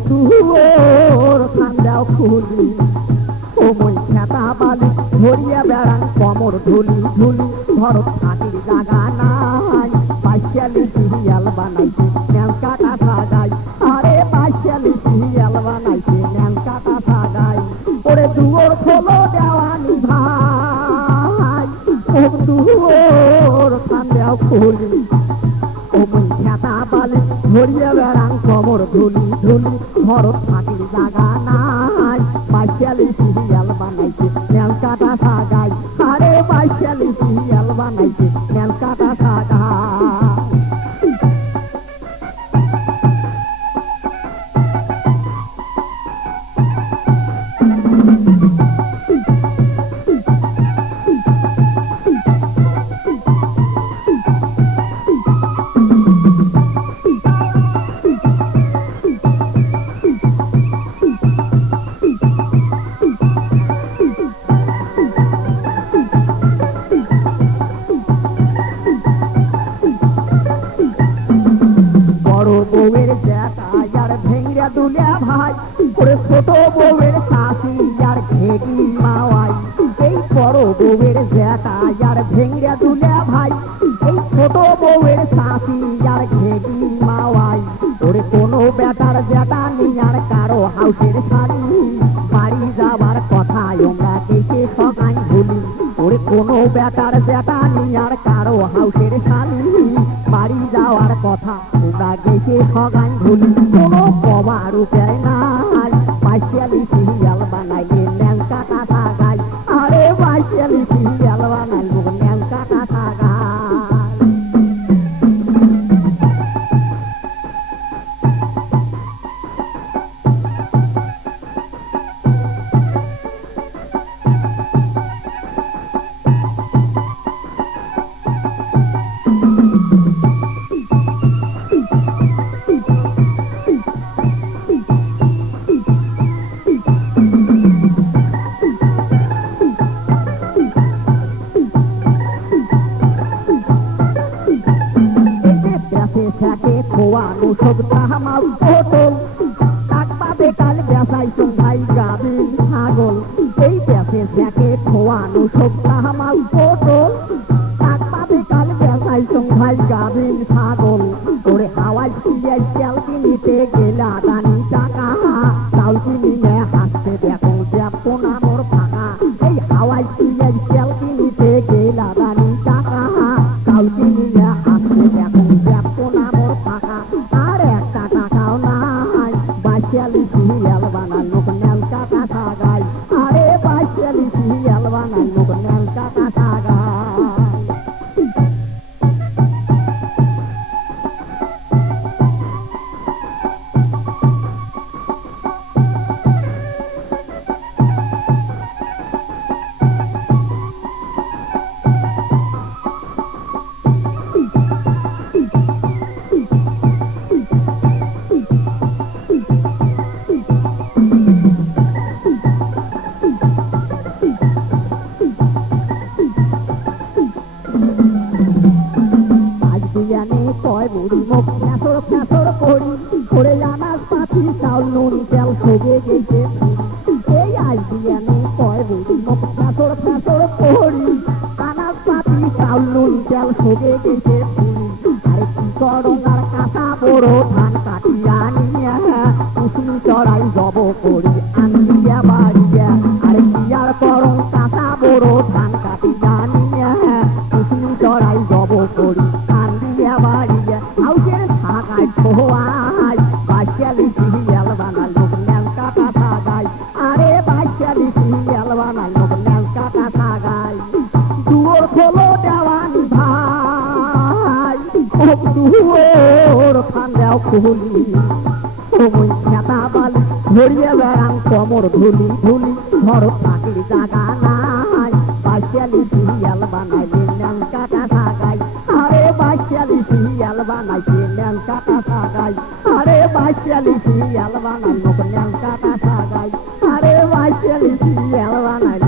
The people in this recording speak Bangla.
দুয়োর খান্দাও খুলি ওই খেতা বালি ধরিয়া বেড়ান কমর ধুলি ধুলি ধরো থাকির জাগা নাই পাইশালি সিরিয়াল বানাইছে ন্যান কাটা সাজাই আরে পাইশালি সিরিয়াল বানাইছে ন্যান কাটা সাজাই ওরে দুয়োর খোলো দেওয়ানি ভাই ও দুয়োর খান্দাও খুলি ওই খেতা বালি ধরিয়া বেড়ান কমর ধুলি ধুলি ধরো থাকির জাগা নাই পাইশালি সিরিয়াল বানাইছে ন্যান কাটা সাজাই আরে পাইশালি সিরিয়াল বানাইছে ন্যান কাটা সাজাই বউয়ের জ্যাঠা আর ভেঙ্গা দুলিয়া ভাই ওরে ছোট বউয়ের শাশি আর ঘেগি মাওয়াই এই বড় বউয়ের জ্যাঠা আর ভেঙ্গা দুলিয়া ভাই এই ছোট বউয়ের শাশি আর ঘেগি মাওয়াই ওরে কোনো বেটার জ্যাঠা নেই আর কারো হাউসের শাড়ি বাড়ি যাবার কথা ওরা কেটে সকাই ভুলি ওরে কোনো বেটার জ্যাঠা নেই আর কারো হাউসের শাড়ি বাড়ি যাওয়ার কথা ওরা গেছে সগাই ভুলি কোনো কবার উপায় নাই পাইশালি সিরিয়াল বানাইলে ন্যান কাটা সাগাই আরে পাইশালি সিরিয়াল বানাইব ন্যান কাটা সাগাই থাকে খোয়ানো সব তাহামাল পটল কাকবাদে কাল বেসাই ভাই গাবিন ছাগল এই বেসে থাকে খোয়ানো সব তাহামাল পটল কাকবাদে কাল বেসাই ভাই গাবিন ছাগল ওরে হাওয়াই সিয়াই চাল কিনিতে গেলা দানি টাকা চাল কিনিলে হাসতে দেখো ব্যাপ নামর ফাঁকা এই হাওয়াই সিয়াই চাল কিনিতে গেলা দানি টাকা চাল কিনিলে হাসতে দেখো ব্যাপ নামর ফাঁকা আর একটা টাকাও নাই পাইশালি সিরিয়াল বানালো ন্যান কাটা সাগাই আরে পাইশালি সিরিয়াল বানালো ন্যান কাটা সাগাই কয় বুড়ি মুখ ফ্যাঁসর ফ্যাঁসর করি করে আনাজ পাতি চাউল নুন তেল সবে গেছে এই আজ বিয়ানে কয় বুড়ি মুখ ফ্যাঁসর ফ্যাঁসর করি আনাজ পাতি চাউল নুন তেল সবে গেছে আরে কি করো আর কাঁচা বড় ধান কাটিয়া নিয়া কুসুমি চড়াই জব করি আনিয়া বাড়িয়া আরে কি আর করো কাঁচা বড় ধান কাটিয়া নিয়া কুসুমি চড়াই জব করি আনিয়া বাড়িয়া হাউসের সাগাই খোয়াই পাইশালি সিরিয়াল বানালো ন্যান কাটা সাগাই আরে পাইশালি সিরিয়াল বানালো ন্যান কাটা সাগাই দুয়োর খোলো দেওয়ানি ভাই ও দুয়োর খান্দাও খুলি ওই খেতা বালি ধরিয়া বেড়ান কমর ধুলি ধুলি ধরো থাকির জাগা নাই পাইশালি সিরিয়াল বানাইলে ন্যান কাটা সাগাই আরে পাইশালি সিরিয়াল বানাইছে ন্যান কাটা সাগাই আরে পাইশালি সিরিয়াল বানাইলো ন্যান কাটা সাগাই আরে পাইশালি সিরিয়াল বানাইলো